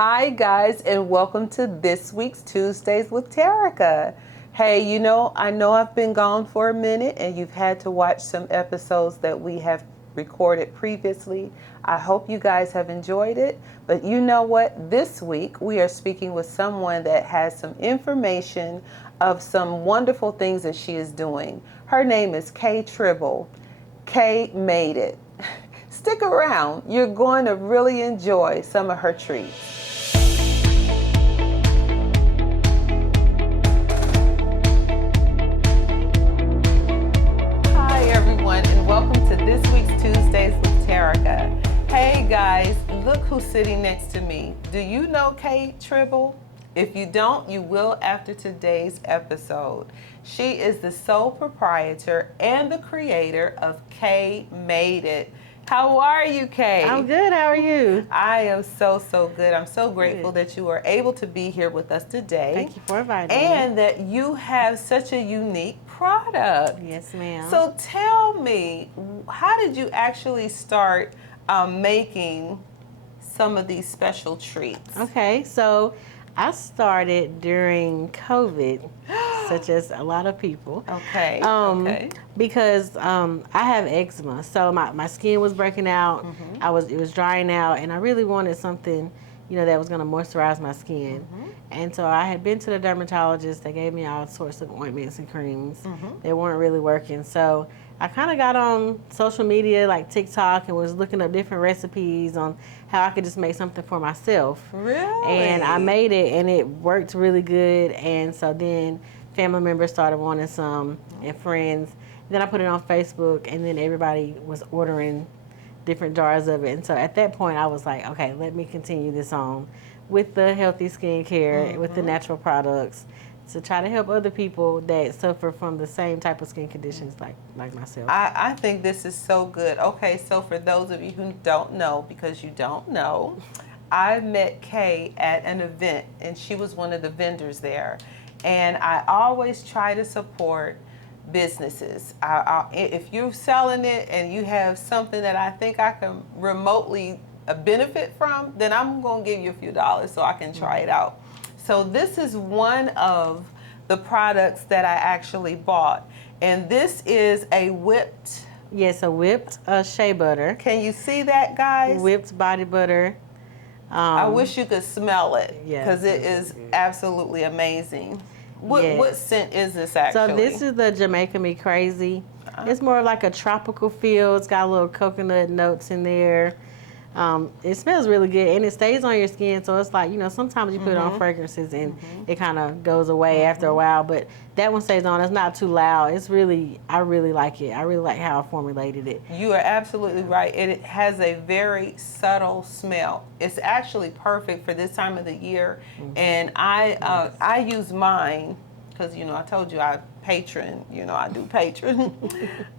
Hi, guys, and welcome to this week's Tuesdays with Terica. Hey, I know I've been gone for a minute and you've had to watch some episodes that we have recorded previously. I hope you guys have enjoyed it. But you know what? This week we are speaking with someone that has some information of some wonderful things that she is doing. Her name is Kay Tribble. Kay made it. Stick around. You're going to really enjoy some of her treats. Welcome to this week's Tuesdays with Terica. Hey guys, look who's sitting next to me. Do you know Kay Tribble? If you don't, you will after today's episode. She is the sole proprietor and the creator of Kay Made It. How are you, Kay? I'm good. How are you? I am so good. I'm so grateful that you are able to be here with us today. Thank you for inviting me. And that you have such a unique product. Yes, ma'am. So tell me, how did you actually start making some of these special treats? Okay, so I started during COVID, such as a lot of people. Okay. Because I have eczema, so my skin was breaking out. It was drying out, and I really wanted something, that was going to moisturize my skin. And so I had been to the dermatologist. They gave me all sorts of ointments and creams. They weren't really working. So I kind of got on social media like TikTok and was looking up different recipes on how I could just make something for myself. Really? And I made it, and it worked really good. And so then family members started wanting some, and friends. Then I put it on Facebook, and then everybody was ordering different jars of it. And so at that point I was like, okay, let me continue this on with the healthy skincare, with the natural products, to try to help other people that suffer from the same type of skin conditions like myself. I think this is so good. Okay, so for those of you who don't know, because you don't know, I met Kay at an event, and she was one of the vendors there. And I always try to support businesses. If you're selling it and you have something that I think I can remotely benefit from, then I'm going to give you a few dollars so I can try it out. So this is one of the products that I actually bought. And this is a whipped... Yes, a whipped shea butter. Can you see that, guys? Whipped body butter. I wish you could smell it, because yes, it is absolutely amazing. What scent is this actually? So this is the Jamaica Me Crazy. It's more like a tropical feel. It's got a little coconut notes in there. It smells really good, and it stays on your skin. So it's like, sometimes you put on fragrances and it kind of goes away after a while, but that one stays on. It's not too loud. I really like it. I really like how I formulated it. You are absolutely right. It has a very subtle smell. It's actually perfect for this time of the year. And I use mine because, I told you I patron, I do patron.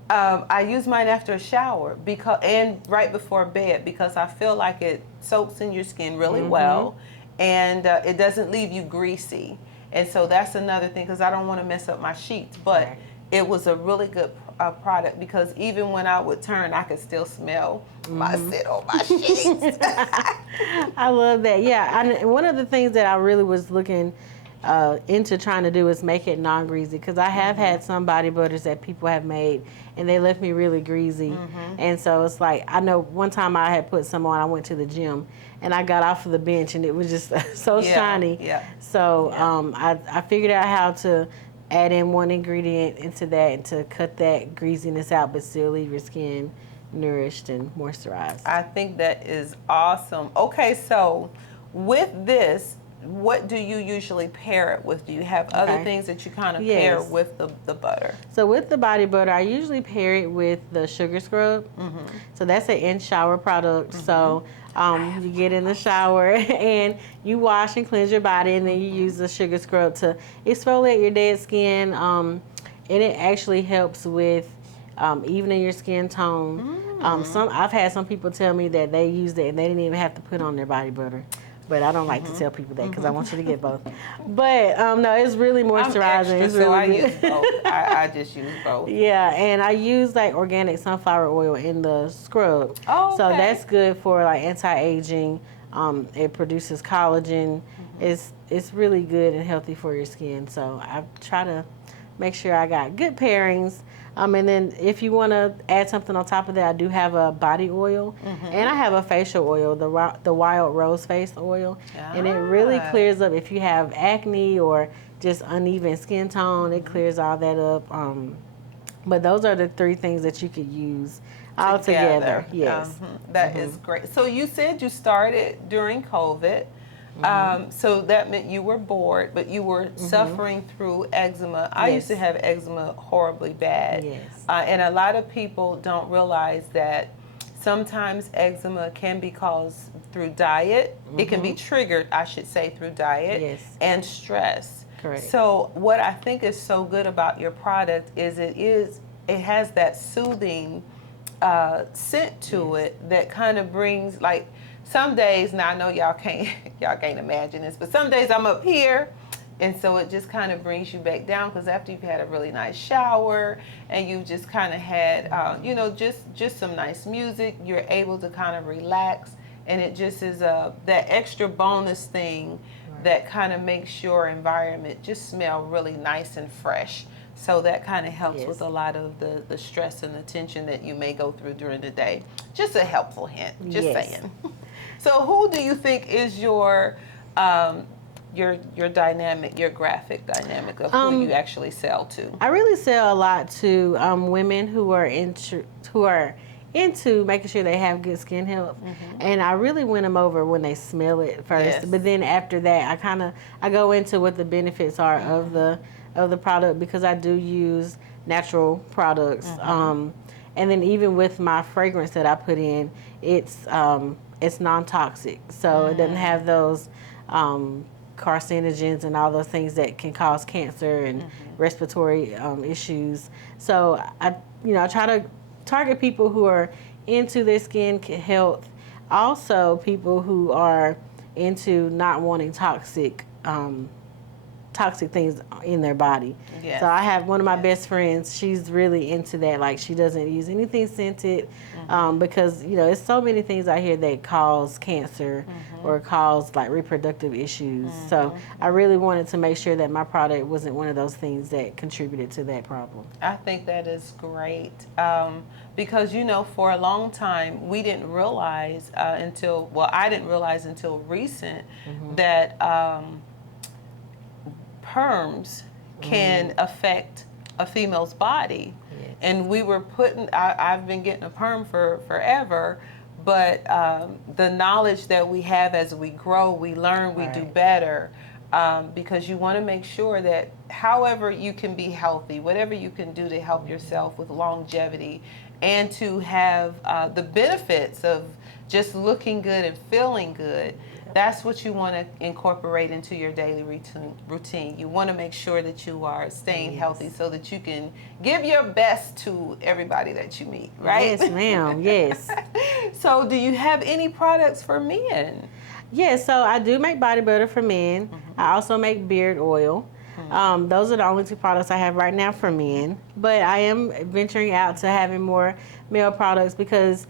I use mine after a shower and right before bed, because I feel like it soaks in your skin really well, and it doesn't leave you greasy. And so that's another thing, because I don't want to mess up my sheets. But it was a really good product, because even when I would turn, I could still smell my scent on my sheets. I love that. Yeah, one of the things that I really was looking into trying to do is make it non-greasy, because I have had some body butters that people have made and they left me really greasy. And so it's like, I know one time I had put some on, I went to the gym and I got off of the bench and it was just so shiny. So I figured out how to add in one ingredient into that and to cut that greasiness out but still leave your skin nourished and moisturized. I think that is awesome. Okay, so with this, what do you usually pair it with? Do you have other things that you kind of pair with the butter? So with the body butter, I usually pair it with the sugar scrub. So that's an in-shower product. So you get in the shower and you wash and cleanse your body, and then you use the sugar scrub to exfoliate your dead skin. And it actually helps with evening your skin tone. I've had some people tell me that they used it and they didn't even have to put on their body butter. But I don't like to tell people that, because I want you to get both. But no, it's really moisturizing. It's really I use both. I just use both. Yeah, and I use like organic sunflower oil in the scrub. Oh, okay. So that's good for like anti-aging. It produces collagen. It's really good and healthy for your skin. So I try to make sure I got good pairings. And then if you want to add something on top of that, I do have a body oil, and I have a facial oil, the wild rose face oil, and it really clears up if you have acne or just uneven skin tone. It clears all that up. But those are the 3 things that you could use all together. Yes, that is great. So you said you started during COVID. So that meant you were bored, but you were suffering through eczema. I used to have eczema horribly bad. Yes. And a lot of people don't realize that sometimes eczema can be caused through diet. It can be triggered, I should say, through diet and stress. Correct. So what I think is so good about your product is it has that soothing scent to it that kind of brings, like, some days, now I know y'all can't imagine this, but some days I'm up here, and so it just kind of brings you back down, because after you've had a really nice shower and you just kind of had, just some nice music, you're able to kind of relax, and it just is that extra bonus thing that kind of makes your environment just smell really nice and fresh. So that kind of helps with a lot of the stress and the tension that you may go through during the day. Just a helpful hint, just saying. So who do you think is your dynamic, your graphic dynamic of who you actually sell to? I really sell a lot to women who are into making sure they have good skin health, and I really win them over when they smell it first. But then after that, I go into what the benefits are of the product, because I do use natural products. And then even with my fragrance that I put in, it's non-toxic, so it doesn't have those carcinogens and all those things that can cause cancer and respiratory issues. So I try to target people who are into their skin health, also people who are into not wanting toxic things in their body. So I have one of my best friends, she's really into that. Like, she doesn't use anything scented, because it's so many things out here that cause cancer or cause like reproductive issues. So I really wanted to make sure that my product wasn't one of those things that contributed to that problem. I think that is great, because for a long time we didn't realize I didn't realize until recent that perms can affect a female's body. And we were I've been getting a perm for forever, but the knowledge that we have as we grow, we learn, we do better, because you want to make sure that however you can be healthy, whatever you can do to help yourself with longevity and to have the benefits of just looking good and feeling good, that's what you want to incorporate into your daily routine. You want to make sure that you are staying healthy so that you can give your best to everybody that you meet, right? Yes, ma'am. Yes. So do you have any products for men? Yes, so I do make body butter for men. I also make beard oil. Those are the only 2 products I have right now for men. But I am venturing out to having more male products, because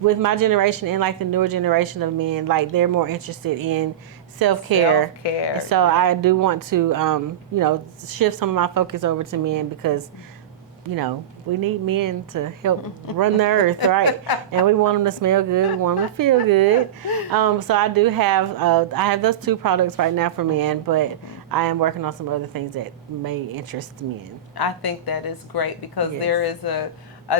with my generation and like the newer generation of men, like they're more interested in self-care. So I do want to, shift some of my focus over to men, because, we need men to help run the earth, right? And we want them to smell good, we want them to feel good. So I do have, I have those 2 products right now for men, but I am working on some other things that may interest men. I think that is great, because there is a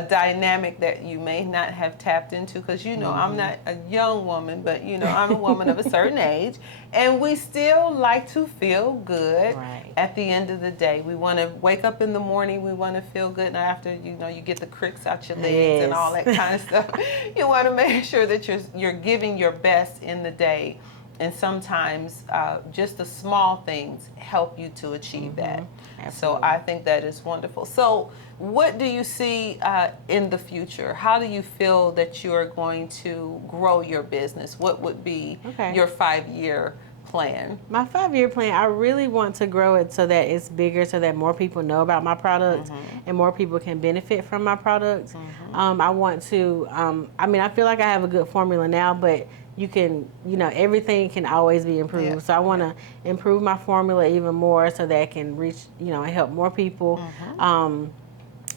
dynamic that you may not have tapped into, because I'm not a young woman, but I'm a woman of a certain age, and we still like to feel good at the end of the day. We want to wake up in the morning, we want to feel good, and after you get the cricks out your legs and all that kind of stuff, you want to make sure that you're giving your best in the day. And sometimes just the small things help you to achieve that. Absolutely. So I think that is wonderful. So what do you see in the future? How do you feel that you are going to grow your business? What would be your 5-year plan? My 5-year plan, I really want to grow it so that it's bigger, so that more people know about my product and more people can benefit from my products. I want to, I feel like I have a good formula now, but you can, everything can always be improved. Yeah. So I want to improve my formula even more so that it can reach, and help more people. I'm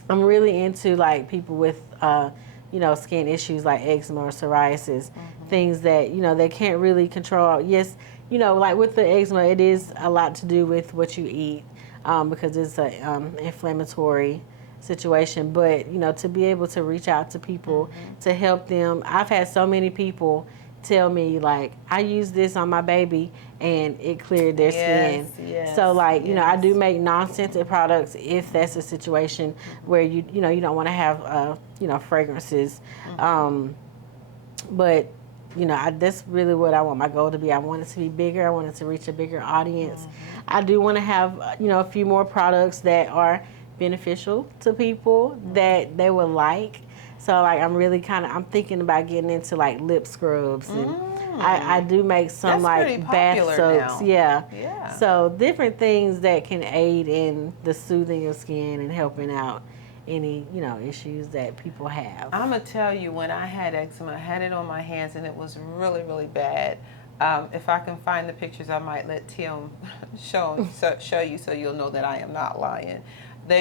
really into like people with, skin issues like eczema or psoriasis, things that, they can't really control. Yes, like with the eczema, it is a lot to do with what you eat, because it's an inflammatory situation. But, to be able to reach out to people to help them. I've had so many people tell me, like, I use this on my baby and it cleared their skin. Yes, so like, yes. I do make non-scented products if that's a situation where you don't want to have fragrances. But that's really what I want my goal to be. I want it to be bigger. I want it to reach a bigger audience. I do want to have a few more products that are beneficial to people that they would like. So like I'm thinking about getting into like lip scrubs, and I do make some That's like bath soaps. now. Yeah. So different things that can aid in the soothing of skin and helping out any issues that people have. I'm gonna tell you, when I had eczema, I had it on my hands and it was really, really bad. If I can find the pictures, I might let Tim show you so you'll know that I am not lying.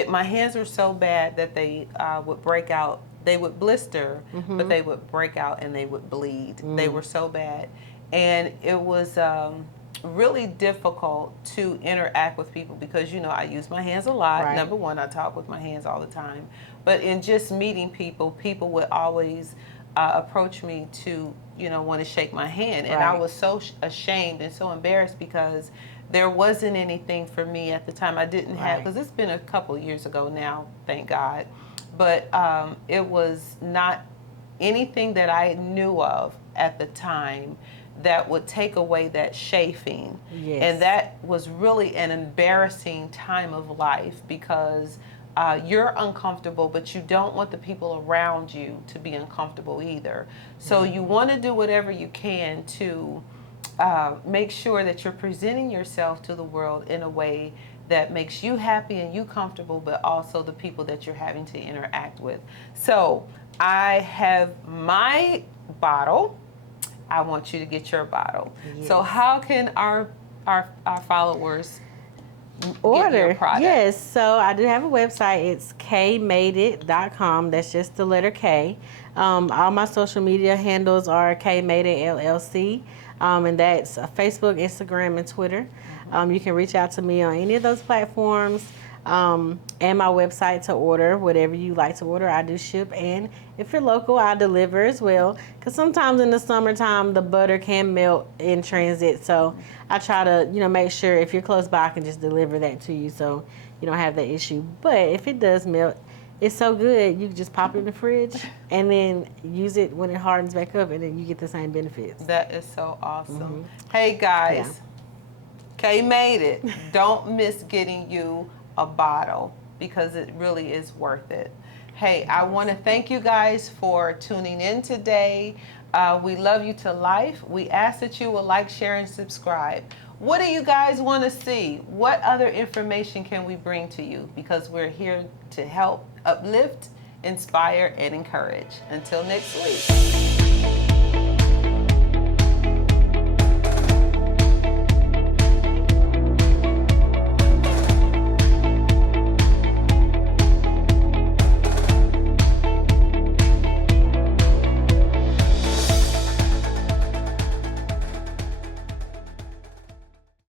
My hands were so bad that they would break out. They would blister, but they would break out and they would bleed. They were so bad. And it was really difficult to interact with people because, I use my hands a lot. Right. Number one, I talk with my hands all the time. But in just meeting people, people would always approach me to, want to shake my hand. And I was so ashamed and so embarrassed because there wasn't anything for me at the time. I didn't have, because it's been a couple years ago now, thank God. But it was not anything that I knew of at the time that would take away that chafing. Yes. And that was really an embarrassing time of life because you're uncomfortable, but you don't want the people around you to be uncomfortable either. So you want to do whatever you can to make sure that you're presenting yourself to the world in a way that makes you happy and you comfortable, but also the people that you're having to interact with. So I have my bottle. I want you to get your bottle. Yes. So how can our followers order get your product? Yes, so I do have a website. It's kmadeit.com. That's just the letter K. All my social media handles are kmadeit LLC, and that's Facebook, Instagram, and Twitter. You can reach out to me on any of those platforms, and my website to order whatever you like to order. I do ship, and if you're local, I deliver as well. Because sometimes in the summertime, the butter can melt in transit. So I try to, make sure if you're close by, I can just deliver that to you so you don't have that issue. But if it does melt, it's so good, you can just pop it in the fridge and then use it when it hardens back up, and then you get the same benefits. That is so awesome. Hey, guys. Kay made it. Don't miss getting you a bottle because it really is worth it. Hey, I want to thank you guys for tuning in today. We love you to life. We ask that you will like, share, and subscribe. What do you guys want to see? What other information can we bring to you? Because we're here to help, uplift, inspire, and encourage. Until next week.